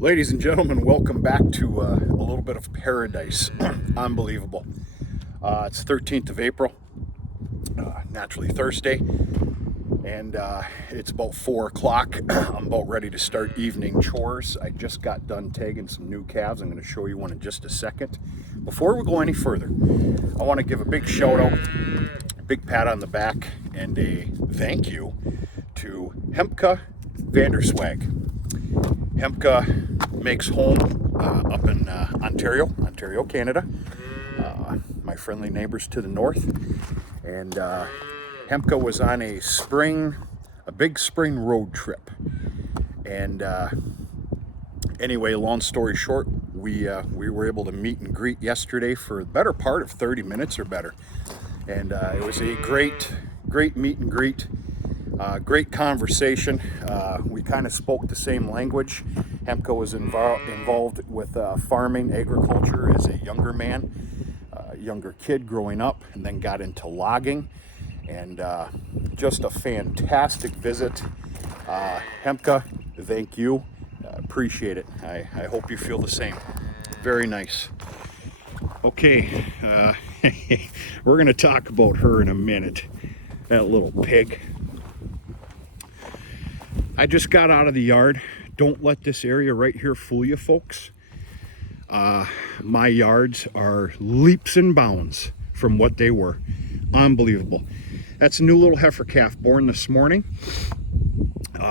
Ladies and gentlemen, welcome back to a little bit of paradise. Unbelievable. It's 13th of April, naturally Thursday, and it's about 4 o'clock. I'm about ready to start evening chores. I just got done tagging some new calves. I'm going to show you one in just a second. Before we go any further, I want to give a big shout out, a big pat on the back, and a thank you to Hemka Vanderswag. Hemka makes home up in Ontario, Canada. My friendly neighbors to the north. And Hemka was on a big spring road trip. And anyway, long story short, we were able to meet and greet yesterday for the better part of 30 minutes or better. And it was a great meet and greet. Great conversation. We kind of spoke the same language. Hemka was involved with farming, agriculture as a younger man, younger kid growing up, and then got into logging. And just a fantastic visit. Hemka, thank you. Appreciate it. I hope you feel the same. Very nice. Okay, we're going to talk about her in a minute. That little pig. I just got out of the yard. Don't let this area right here fool you, folks. My yards are leaps and bounds from what they were. Unbelievable. That's a new little heifer calf born this morning.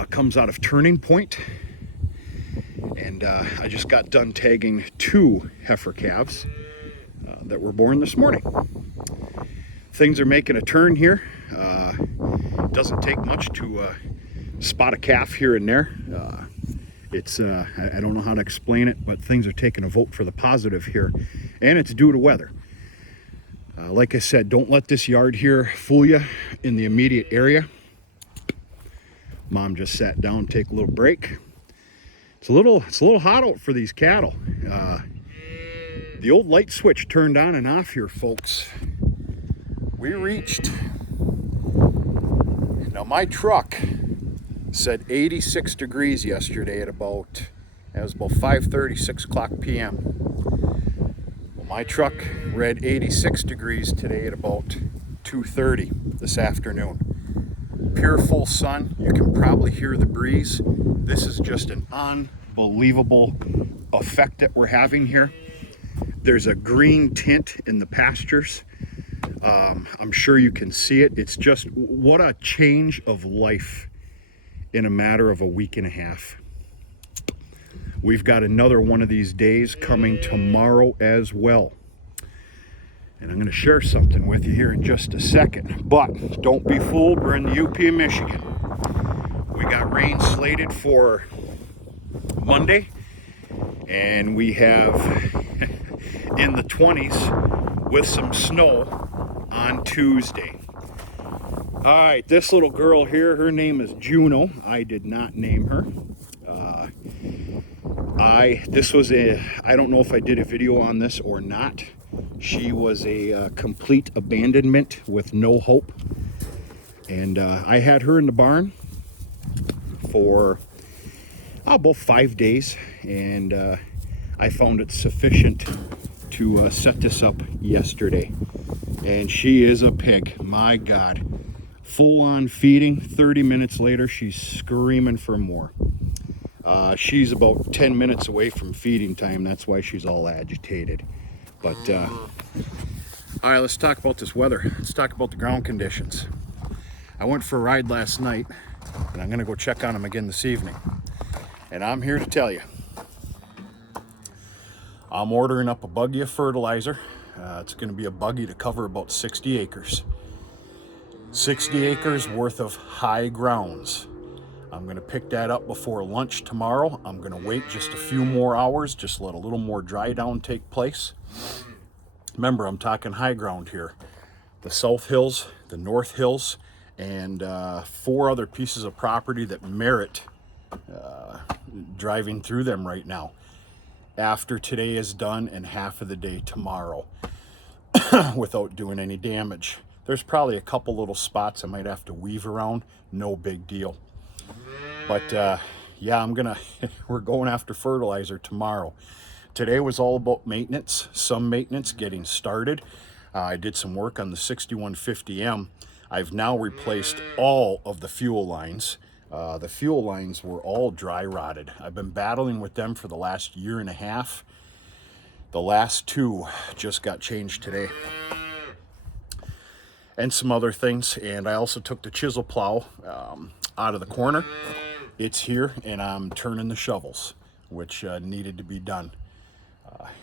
Comes out of Turning Point. And I just got done tagging 2 heifer calves that were born this morning. Things are making a turn here. Doesn't take much to spot a calf here and there. I don't know how to explain it, but things are taking a vote for the positive here, and it's due to weather. Like I said, don't let this yard here fool you in the immediate area. Mom just sat down to take a little break. It's a little hot out for these cattle. The old light switch turned on and off here, folks. We reached. Now my truck said 86 degrees yesterday at about 5:30, 6 o'clock p.m. Well, my truck read 86 degrees today at about 2:30 this afternoon. Pure full sun. You can probably hear the breeze. This is just an unbelievable effect that we're having here. There's a green tint in the pastures. I'm sure you can see it. It's just what a change of life in a matter of a week and a half. We've got another one of these days coming tomorrow as well. And I'm going to share something with you here in just a second. But don't be fooled, we're in the UP of Michigan. We got rain slated for Monday, and we have in the 20s with some snow on Tuesday. All right, this little girl here, her name is Juno. I did not name her. I don't know if I did a video on this or not. She was a complete abandonment with no hope. And I had her in the barn for about 5 days. And I found it sufficient to set this up yesterday. And she is a pig, my God. Full on feeding. 30 minutes later, she's screaming for more. She's about 10 minutes away from feeding time. That's why she's all agitated. But, all right, let's talk about this weather. Let's talk about the ground conditions. I went for a ride last night, and I'm going to go check on them again this evening. And I'm here to tell you, I'm ordering up a buggy of fertilizer. It's going to be a buggy to cover about 60 acres. 60 acres worth of high grounds. I'm going to pick that up before lunch tomorrow. I'm going to wait just a few more hours, just let a little more dry down take place. Remember, I'm talking high ground here. The South Hills, the North Hills, and 4 other pieces of property that merit driving through them right now. After today is done and half of the day tomorrow without doing any damage. There's probably a couple little spots I might have to weave around. No big deal. But yeah, we're going after fertilizer tomorrow. Today was all about maintenance, some maintenance getting started. I did some work on the 6150M. I've now replaced all of the fuel lines. The fuel lines were all dry rotted. I've been battling with them for the last year and a half. The last two just got changed today. And some other things. And I also took the chisel plow out of the corner. It's here, and I'm turning the shovels, which needed to be done.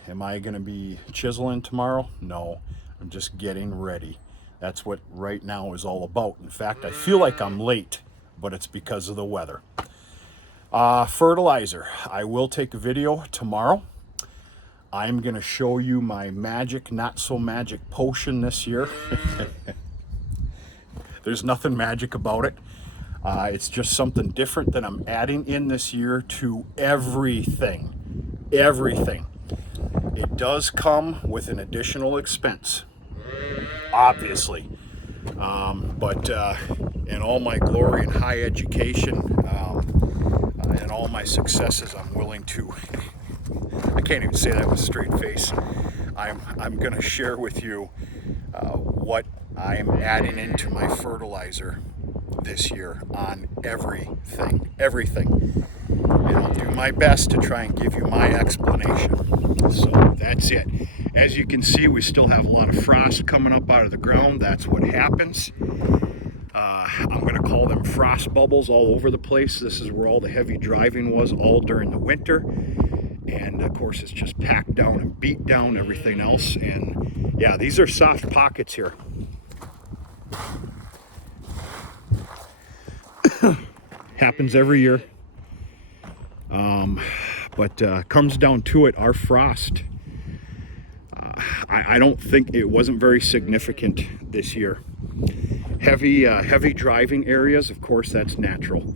Am I going to be chiseling tomorrow? No, I'm just getting ready. That's what right now is all about. In fact, I feel like I'm late, but it's because of the weather. Fertilizer. I will take a video tomorrow. I'm going to show you my magic, not so magic potion this year. There's nothing magic about it. It's just something different that I'm adding in this year to everything. Everything. It does come with an additional expense, obviously. But in all my glory and high education and all my successes, I'm willing to, I can't even say that with a straight face. I'm going to share with you what I'm adding into my fertilizer this year on everything. And I'll do my best to try and give you my explanation. So that's it. As you can see, we still have a lot of frost coming up out of the ground. That's what happens. I'm going to call them frost bubbles all over the place. This is where all the heavy driving was all during the winter. And of course, it's just packed down and beat down everything else. And yeah, these are soft pockets here. Happens every year. But comes down to it, our frost, I don't think it wasn't very significant this year. Heavy driving areas, of course, that's natural.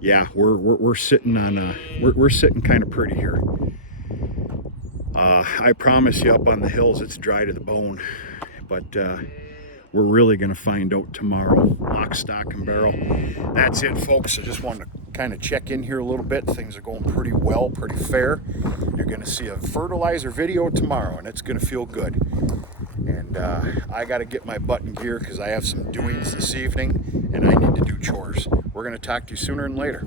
Yeah, we're sitting on we're sitting kind of pretty here. I promise you, up on the hills, it's dry to the bone. But we're really going to find out tomorrow, lock, stock, and barrel. That's it, folks. I just wanted to kind of check in here a little bit. Things are going pretty well, pretty fair. You're going to see a fertilizer video tomorrow, and it's going to feel good. And I got to get my butt in gear because I have some doings this evening, and I need to do chores. We're going to talk to you sooner than later.